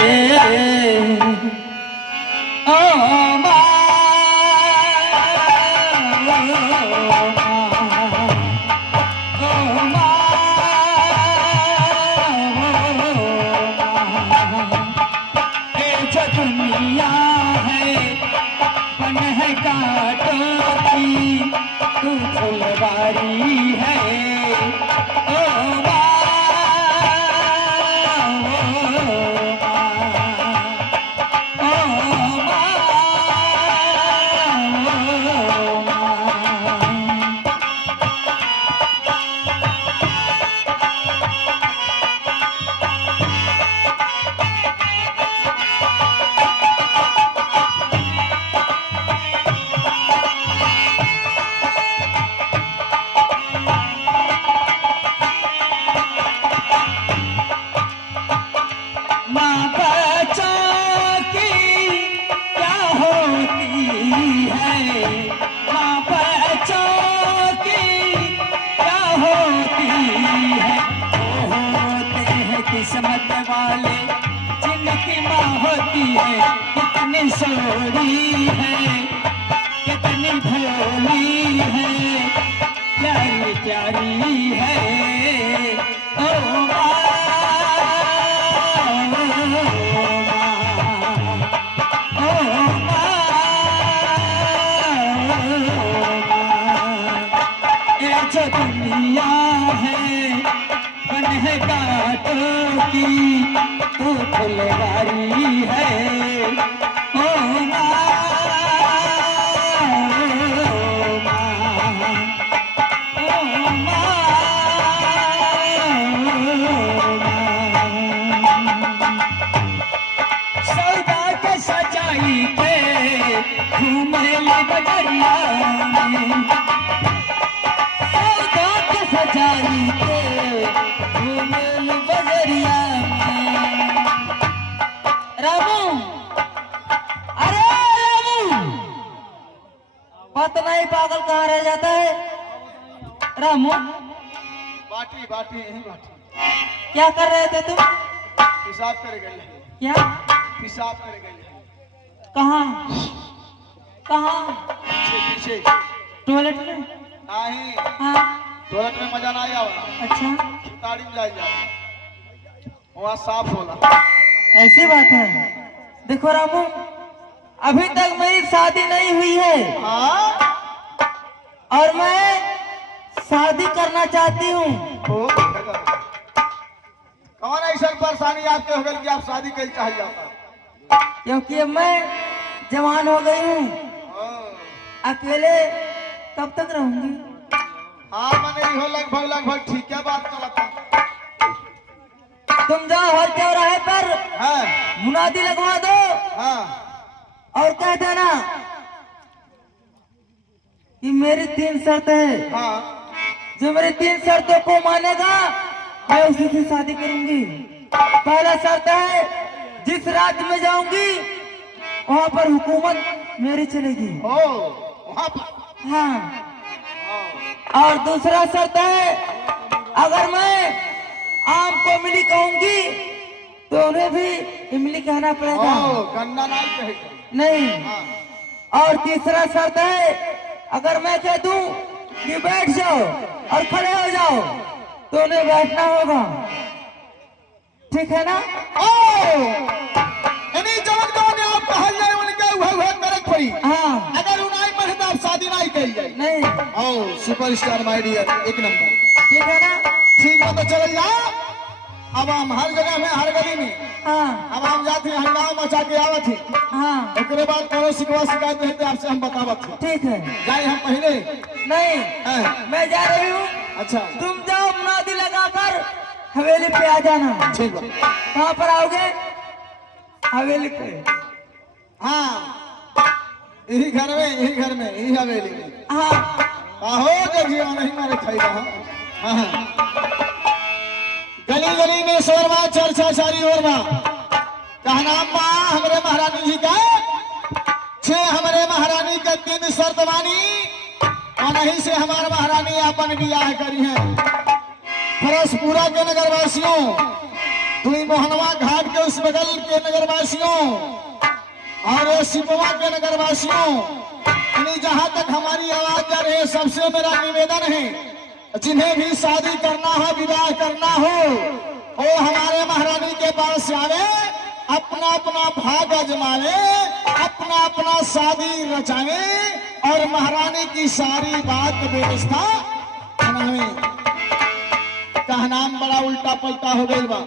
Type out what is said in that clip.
ओ माँ, ओ माँ, ये जो दुनिया है बन है कांटों की, तू फुलवारी है। ओ माँ, किस्मत वाले जिनकी माँ होती है, कितनी सोरी है, कितनी भोली है, प्यारी प्यारी है। ओ माँ, ओ माँ, ये जो दुनिया है बन है कांटों की, तू फुलवारी है। ओ माँ, ओ माँ, ओ माँ, सौदा के सजाई के घूमेली बजरिया में, सौदा के सजाई के घूमेली बजरिया में। रामू, अरे रामू, बात नहीं, पागल कहाँ रह जाता है रामू? बाटी बाटी यही बाटी क्या कर रहे थे तुम? पेशाब करे गए। क्या पेशाब करे गए? कहाँ कहाँ? पीछे पीछे। टॉयलेट में? नहीं, हाँ। टॉयलेट में मजा नहीं आवा। अच्छा, ताड़ी में जाओ, वहाँ साफ होला। ऐसी बात है। देखो रामू, अभी तक मेरी शादी नहीं हुई है हाँ? और मैं शादी करना चाहती हूँ। कौन ऐसा परेशानी आपके हो गई कि आप शादी कर चाह जाता? क्योंकि अब मैं जवान हो गई हूँ, अकेले कब तक रहूंगी? हाँ, मैंने हो लगभग ठीक है बात चलता। तुम जाओ हर चौराहे पर हाँ मुनादी लगवा दो हाँ और कह देना कि मेरी 3 शर्त है। हाँ। जो मेरी 3 शर्तों को मानेगा मैं उसी से शादी करूंगी। पहला शर्त है, जिस राज्य में जाऊंगी वहां पर हुकूमत मेरी चलेगी। ओ, वहाँ पर? हाँ। और दूसरा शर्त है, अगर मैं आम को इमली कहूंगी तो उन्हें भी इमली कहना पड़ेगा। ओ, गन्ना नहीं कहेगा। नहीं। हाँ। और तीसरा शर्त है, अगर मैं कह दूं कि बैठ जाओ और खड़े हो जाओ तो उन्हें बैठना होगा। ठीक है ना? यानी जवन जवन आप कहल जाए उनके वह करे पड़ी। हाँ। अगर उन्हें मरे तो आप शादी नहीं कही जाए। नहीं। ओ, सुपरस्टार माय डियर, एक नंबर। ठीक है ना? ठीक है तो चल जा। अब हम हर जगह में, हर गली में, हाँ। अब हम जाते हैं, हंगामा मचा के आवत है। हाँ। उसके बाद कौन शिकवा शिकायत है तो आपसे हम बतावत है। ठीक है। जाए हम पहले? नहीं, हाँ। मैं जा रही हूँ। अच्छा, तुम जाओ मुनादी लगाकर हवेली पे आ जाना। ठीक है। कहाँ पर आओगे? हवेली पे। हाँ, यही घर में, यही हवेली में। हाँ। आहो जगिया नहीं मारे खाई रहा। हाँ, गली गली में शोरबा, चर्चा सारी ओरबा। कहना माँ हमारे महारानी जी का 6 हमारे महारानी का 3 शर्त मानी और नहीं से हमारे महारानी अपन ब्याह करी है। फरसपुरा के नगरवासियों तुम मोहनवा घाट के उस बगल के नगरवासियों और सिपवा के नगरवासियों, यानी जहां तक हमारी आवाज जा रही है, सबसे मेरा निवेदन है, जिन्हें भी शादी करना हो, विवाह करना हो, वो हमारे महारानी के पास आवे, अपना अपना भाग आजमावे, अपना अपना शादी रचावे और महारानी की सारी बात व्यवस्था बनावे। कहनाम बड़ा उल्टा पलटा हो गई बा।